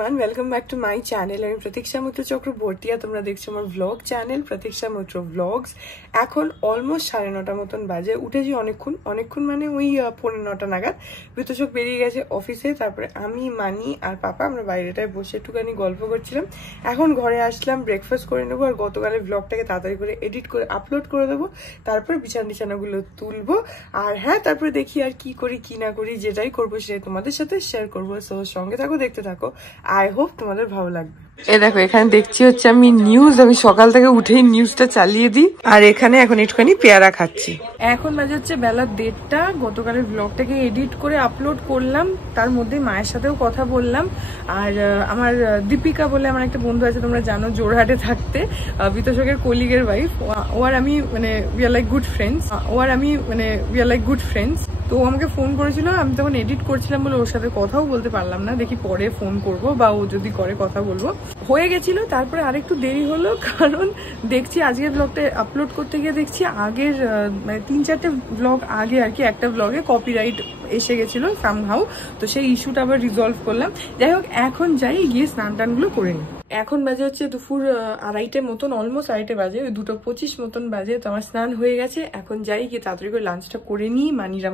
Everyone, welcome back to my channel. আমি প্রতীক্ষা মৈত্র চক্রবর্তী, আর তোমরা দেখছো আমার ভ্লগ চ্যানেল প্রতীক্ষা মৈত্র ভ্লগস। এখন অলমোস্ট 9:30 মতন বাজে। উঠেছি অনেকক্ষণ মানে ওই 9:15 নাগাদ। বিতোষক বেরিয়ে গেছে অফিসে, তারপরে আমি, মানি আর পাপা আমরা বাইরেটায় বসে একটুখানি গল্প করছিলাম। এখন ঘরে আসলাম, ব্রেকফাস্ট করে নেবো, আর গতকালের ভ্লগটাকে তাড়াতাড়ি করে এডিট করে আপলোড করে দেবো। তারপরে বিছানাগুলো তুলবো, আর হ্যাঁ তারপরে দেখি আর কি করি কি না করি, যেটাই করবো সেটাই তোমাদের সাথে শেয়ার করবো। সো সঙ্গে থাকো, দেখতে থাকো, আই হোপ তোমাদের ভালো লাগবে। এ দেখো, এখানে দেখছি হচ্ছে আমি নিউজ, আমি সকাল থেকে উঠেই নিউজটা চালিয়ে দিই, আর এখানে এখন একটুখানি পেয়ারা খাচ্ছি। এখন বাজে হচ্ছে বেলা 1:30। গতকালের ব্লগটাকে এডিট করে আপলোড করলাম, তার মধ্যে মায়ের সাথেও কথা বললাম। আর আমার দীপিকা বলে আমার একটা বন্ধু আছে, তোমরা জানো, জোরহাটে থাকতে, বিতোষকের কলিগের ওয়াইফ। ও আর আমি মানে we are like good friends. তো ও আমাকে ফোন করেছিল, আমি তখন এডিট করছিলাম বলে ওর সাথে কথাও বলতে পারলাম না। দেখি পরে ফোন করব, বা ও যদি করে কথা বলবো। হয়ে গেছিল, তারপরে আরেকটু দেরি হলো, কারণ দেখছি আজকের ব্লগটা আপলোড করতে গিয়ে দেখছি আগের মানে 3-4টে ব্লগ আগে আর কি একটা ব্লগে কপিরাইট এসে গেছিল সামহাউ। তো সেই ইস্যুটা আবার রিজলভ করলাম। যাই হোক, এখন যাই, গিয়ে স্নান টানগুলো করে নিই। এখন বাজে হচ্ছে দুপুর 2:30 মতন, অলমোস্ট 2:30 বাজে, ওই 2:25 মতন বাজে। তো আমার স্নান হয়ে গেছে, এখন যাই, গিয়ে তাড়াতাড়ি করে লাঞ্চটা করে নিই। মানির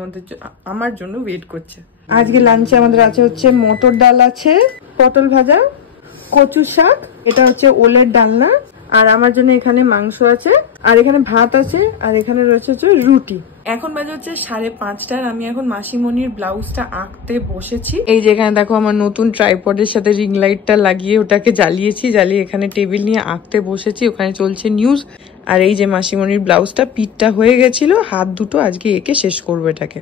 আমার জন্য ওয়েট করছে। আজকে লাঞ্চে আমাদের আছে হচ্ছে মটর ডাল আছে, পটল ভাজা, কচু শাক, এটা হচ্ছে ওলের ডালনা, আর আমার জন্য এখানে মাংস আছে, আর এখানে ভাত আছে, আর এখানে রয়েছে হচ্ছে রুটি। এখন বাজে হচ্ছে 5:30। আমি এখন মাসিমণির ব্লাউজটা আঁকতে বসেছি। এই যে এখানে দেখো, আমার নতুন ট্রাইপডের সাথে রিং লাইটটা লাগিয়ে ওটাকে জ্বালিয়ে এখানে টেবিল নিয়ে আঁকতে বসেছি। ওখানে চলছে নিউজ। আর এই যে মাসিমণির ব্লাউজটা পিঠটা হয়ে গেছিল, হাত দুটো আজকে এঁকে শেষ করবো এটাকে।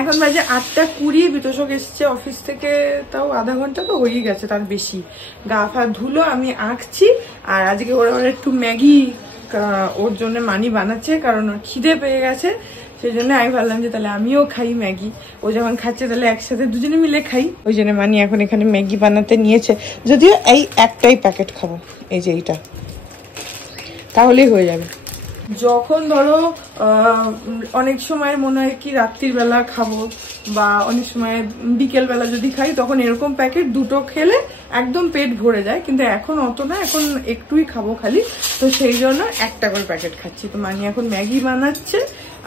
এখন বাজে 8:20। বিতোষক এসছে অফিস থেকে, তাও আধা ঘন্টা তো হয়েই গেছে, তার বেশি। গা ফা ধুলো, আমি আঁকছি। আর আজকে ওরা একটু ম্যাগি ওর জন্য মানি বানাচ্ছে, কারণ ওর খিদে পেয়ে গেছে। সেই জন্য আমি ভাবলাম যে তাহলে আমিও খাই ম্যাগি। ও যখন খাচ্ছে তাহলে একসাথে দুজনে মিলে খাই। ওই জন্য মানি এখন এখানে ম্যাগি বানাতে নিয়েছে। যদিও এই একটাই প্যাকেট খাবো, এই যে এইটা, তাহলেই হয়ে যাবে। যখন ধরো অনেক সময় মনে হয় কি রাত্রির বেলা খাবো, বা অনেক সময় বিকেল বেলা যদি খাই, তখন এরকম প্যাকেট দুটো খেলে একদম পেট ভরে যায়। কিন্তু এখন অত না, এখন একটুই খাবো খালি। তো সেই জন্য একটা করে প্যাকেট খাচ্ছি। তো মানি এখন ম্যাগি বানাচ্ছে,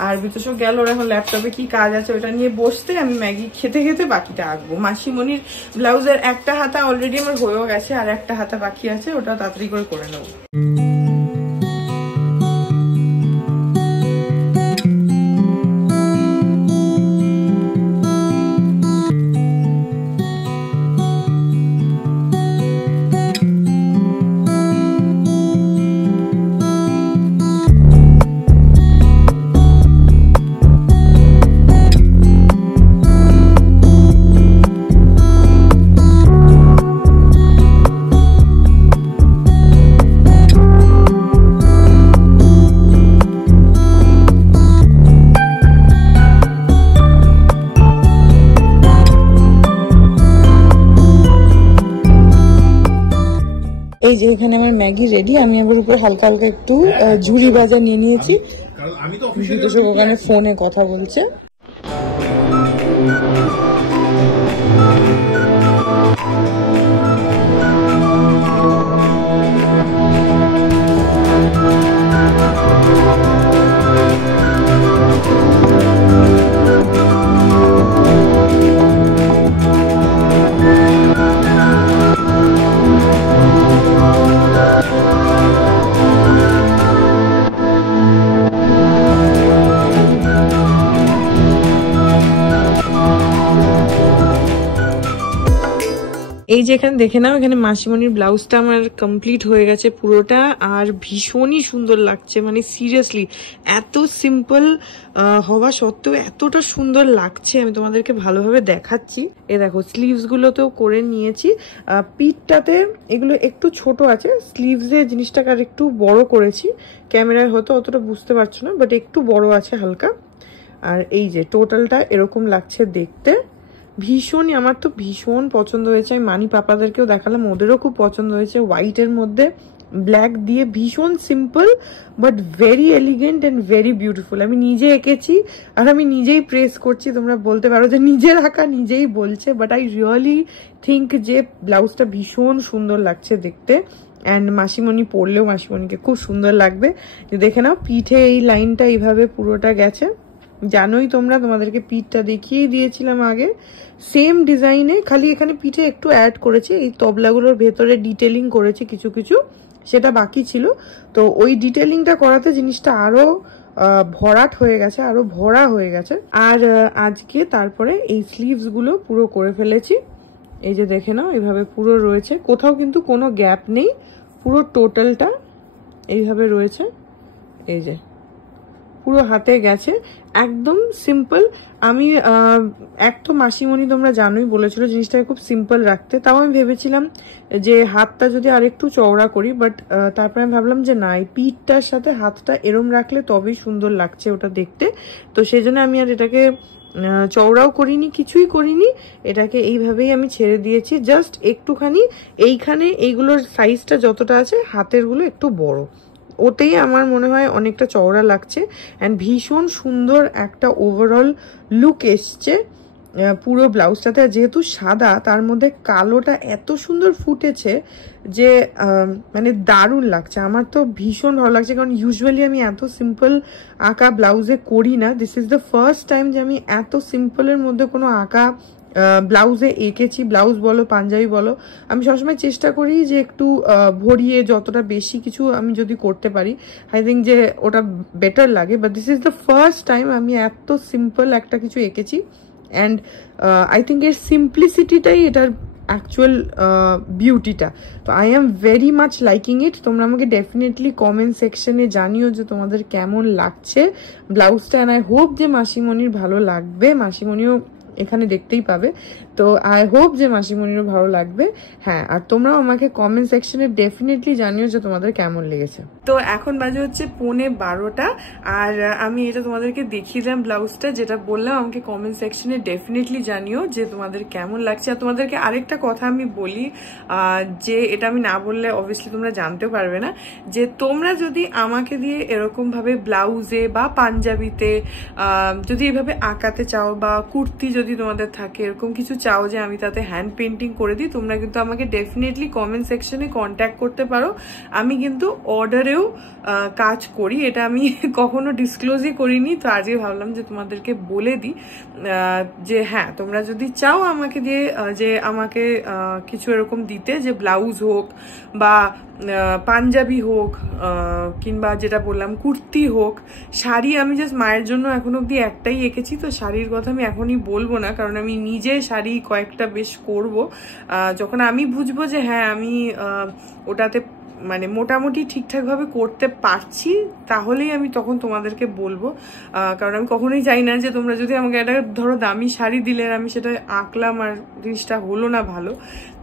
আর বিতোষক গেল ওর এখন ল্যাপটপে কি কাজ আছে ওটা নিয়ে বসতে। আমি ম্যাগি খেতে খেতে বাকিটা আঁকবো। মাসিমণির ব্লাউজের একটা হাতা অলরেডি আমার হয়েও গেছে, আর একটা হাতা বাকি আছে, ওটা তাড়াতাড়ি করে নেবো। এই যে এখানে আমার ম্যাগি রেডি। আমি আবার উপরে হালকা হালকা একটু ঝুরি ভাজা নিয়ে নিয়েছি। ওখানে ফোনে কথা বলছে। এই যে এখানে দেখে নাও, এখানে মাসিমণির ব্লাউজটা আমার কমপ্লিট হয়ে গেছে পুরোটা, আর ভীষণই সুন্দর লাগছে। মানে সিরিয়াসলি এত সিম্পল হওয়া সত্ত্বেও এতটা সুন্দর লাগছে। আমি তোমাদেরকে ভালোভাবে দেখাচ্ছি। এ দেখো, স্লিভস গুলোতেও করে নিয়েছি। পিঠটাতে এগুলো একটু ছোট আছে, স্লিভসে জিনিসটাকে আর একটু বড় করেছি। ক্যামেরায় হয়তো অতটা বুঝতে পারছো না, বাট একটু বড় আছে হালকা। আর এই যে টোটালটা এরকম লাগছে দেখতে। ভীষণই, আমার তো ভীষণ পছন্দ হয়েছে। আমি মানি পাপাদেরকেও দেখালাম, ওদেরও খুব পছন্দ হয়েছে। হোয়াইটের মধ্যে ব্ল্যাক দিয়ে, ভীষণ simple but very elegant and very beautiful. আমি নিজে এঁকেছি আর আমি নিজেই প্রেস করছি, তোমরা বলতে পারো যে নিজের আঁকা নিজেই বলছে, বাট আই রিয়েলি থিঙ্ক যে ব্লাউজটা ভীষণ সুন্দর লাগছে দেখতে। অ্যান্ড মাসিমণি পরলেও মাসিমণিকে খুব সুন্দর লাগবে। দেখে নাও পিঠে এই লাইনটা এইভাবে পুরোটা গেছে, জানোই তোমরা, তোমাদেরকে পিঠটা দেখিয়েই দিয়েছিলাম আগে, সেম ডিজাইনে, খালি এখানে পিঠে একটু অ্যাড করেছি, এই তবলাগুলোর ভেতরে ডিটেলিং করেছি কিছু কিছু, সেটা বাকি ছিল। তো ওই ডিটেলিংটা করাতে জিনিসটা আরো ভরাট হয়ে গেছে, আরো ভরা হয়ে গেছে। আর আজকে তারপরে এই স্লিভস গুলো পুরো করে ফেলেছি, এই যে দেখে নাও এইভাবে পুরো রয়েছে, কোথাও কিন্তু কোনো গ্যাপ নেই, পুরো টোটালটা এইভাবে রয়েছে, এই যে পুরো হাতে গেছে, একদম সিম্পল। আমি এক তো মাসিমণি তোমরা জানোই বলেছিল জিনিসটাকে খুব সিম্পল রাখতে, তাও আমি ভেবেছিলাম যে হাতটা যদি আরেকটু চওড়া করি, বাট তারপরে আমি ভাবলাম যে না, এই পিঠটার সাথে হাতটা এরম রাখলে তবেই সুন্দর লাগছে ওটা দেখতে। তো সেই জন্য আমি আর এটাকে চওড়াও করিনি, কিছুই করিনি, এটাকে এইভাবেই আমি ছেড়ে দিয়েছি। জাস্ট একটুখানি এইখানে এইগুলোর সাইজটা যতটা আছে হাতের গুলো একটু বড়, ওতেই আমার মনে হয় অনেকটা চওড়া লাগছে। অ্যান্ড ভীষণ সুন্দর একটা ওভারঅল লুক এসছে পুরো ব্লাউজটাতে। যেহেতু সাদা, তার মধ্যে কালোটা এত সুন্দর ফুটেছে যে মানে দারুণ লাগছে, আমার তো ভীষণ ভালো লাগছে। কারণ ইউজুয়ালি আমি এত সিম্পল আঁকা ব্লাউজে করি না, this is the first time যে আমি এত সিম্পলের মধ্যে কোনো আঁকা ব্লাউজে এঁকেছি। ব্লাউজ বলো পাঞ্জাবি বলো, আমি সবসময় চেষ্টা করি যে একটু ভরিয়ে যতটা বেশি কিছু আমি যদি করতে পারি, আই থিঙ্ক যে ওটা বেটার লাগে। But this is the first time আমি এত সিম্পল একটা কিছু এঁকেছি। অ্যান্ড আই থিঙ্ক এর সিম্পলিসিটিটাই এটার অ্যাকচুয়াল বিউটিটা। তো I am very much liking ইট। তোমরা আমাকে ডেফিনেটলি কমেন্ট সেকশনে জানিও যে তোমাদের কেমন লাগছে ব্লাউজটা। অ্যান্ড আই হোপ যে মাসিমণির ভালো লাগবে, মাসিমণিও এখানে দেখতেই পাবে, তো আই হোপ যে মাসিমণিরও ভালো লাগবে। হ্যাঁ, আর তোমরাও আমাকে কমেন্ট সেকশনে ডেফিনেটলি জানিও যে তোমাদের কেমন লেগেছে। তো এখন বাজে হচ্ছে 11:15, আর আমি এটা তোমাদেরকে দেখিয়ে দিলাম ব্লাউজটা, যেটা বললাম আমাকে কমেন্ট সেকশনে ডেফিনেটলি জানিও যে তোমাদের কেমন লাগছে। আর তোমাদেরকে আরেকটা কথা আমি বলি, যে এটা আমি না বললে অবভিয়াসলি তোমরা জানতেও পারবে না, যে তোমরা যদি আমাকে দিয়ে এরকম ভাবে ব্লাউজে বা পাঞ্জাবিতে যদি এভাবে আঁকাতে চাও, বা কুর্তি যদি তোমাদের থাকে, এরকম কিছু চাও যে আমি তাতে হ্যান্ড পেন্টিং করে দিই, তোমরা কিন্তু আমাকে ডেফিনেটলি কমেন্ট সেকশনে কন্ট্যাক্ট করতে পারো। আমি কিন্তু অর্ডারেও কাজ করি, এটা আমি কখনো ডিসক্লোজই করিনি, তো আজকে ভাবলাম যে তোমাদেরকে বলে দিই যে হ্যাঁ, তোমরা যদি চাও আমাকে দিয়ে যে আমাকে কিছু এরকম দিতে, যে ব্লাউজ হোক বা পাঞ্জাবি হোক, কিংবা যেটা বললাম কুর্তি হোক, শাড়ি আমি জাস্ট মায়ের জন্য এখন অব্দি একটাই এঁকেছি, তো শাড়ির কথা আমি এখনই বলবো না, কারণ আমি নিজে শাড়ি কয়েকটা বেশ করব। যখন আমি বুঝবো যে হ্যাঁ আমি ওটাতে মানে মোটামুটি ঠিকঠাকভাবে করতে পারছি, তাহলেই আমি তখন তোমাদেরকে বলবো। কারণ আমি কখনোই চাই না যে তোমরা যদি আমাকে একটা ধরো দামি শাড়ি দিলে আমি সেটা আঁকলাম আর জিনিসটা হলো না ভালো,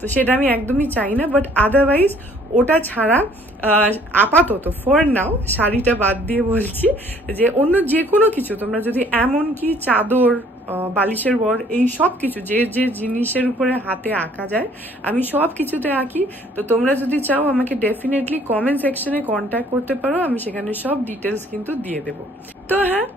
তো সেটা আমি একদমই চাই না। বাট আদারওয়াইজ ওটা ছাড়া আপাতত ফর নাও, শাড়িটা বাদ দিয়ে বলছি যে অন্য যে কোনো কিছু তোমরা যদি, এমনকি চাদর, বালিশের বর, এই সব কিছু যে যে জিনিসের উপরে হাতে আঁকা যায় আমি সব কিছুতে আঁকি। তো তোমরা যদি চাও আমাকে ডেফিনেটলি কমেন্ট সেকশনে কন্ট্যাক্ট করতে পারো, আমি সেখানে সব ডিটেলস কিন্তু দিয়ে দেবো। তো হ্যাঁ,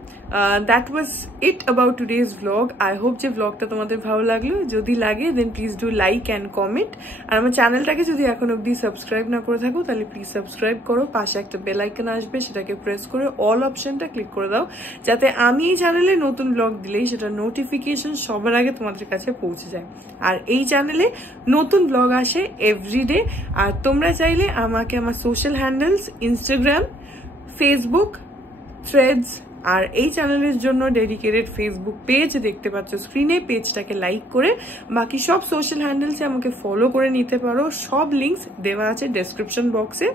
that was it about today's vlog. I hope যে ভ্লগটা তোমাদের ভালো লাগলো। যদি লাগে then please do like and comment. আর আমার চ্যানেলটাকে যদি এখন অব্দি সাবস্ক্রাইব না করে থাকো তাহলে প্লিজ সাবস্ক্রাইব করো, পাশে একটা বেল আইকন আসবে, সেটাকে প্রেস করে অল অপশনটা ক্লিক করে দাও, যাতে আমি এই চ্যানেলে নতুন ভ্লগ দিলেই সেটা নোটিফিকেশন সবার আগে তোমাদের কাছে পৌঁছে যায়। আর এই চ্যানেলে নতুন ভ্লগ আসে এভরিডে। আর তোমরা চাইলে আমাকে আমার social handles Instagram, Facebook, Threads, আর এই চ্যানেলের জন্য ডেডিকেটেড ফেসবুক পেজ দেখতে পাচ্ছ স্ক্রিনে, পেজটাকে লাইক করে বাকি সব সোশ্যাল হ্যান্ডেলসে আমাকে ফলো করে নিতে পারো। সব লিঙ্কস দেওয়া আছে ডেসক্রিপশন বক্সে।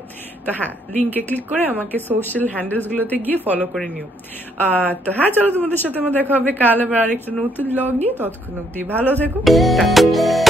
তো হ্যাঁ, লিঙ্কে ক্লিক করে আমাকে সোশ্যাল হ্যান্ডেলসগুলোতে গিয়ে ফলো করে নিও। তো হ্যাঁ, চলো তোমাদের সাথে আমার দেখা হবে কাল আবার আরেকটা নতুন ব্লগ নিয়ে। ততক্ষণ অব্দি ভালো থেকো, টাটা।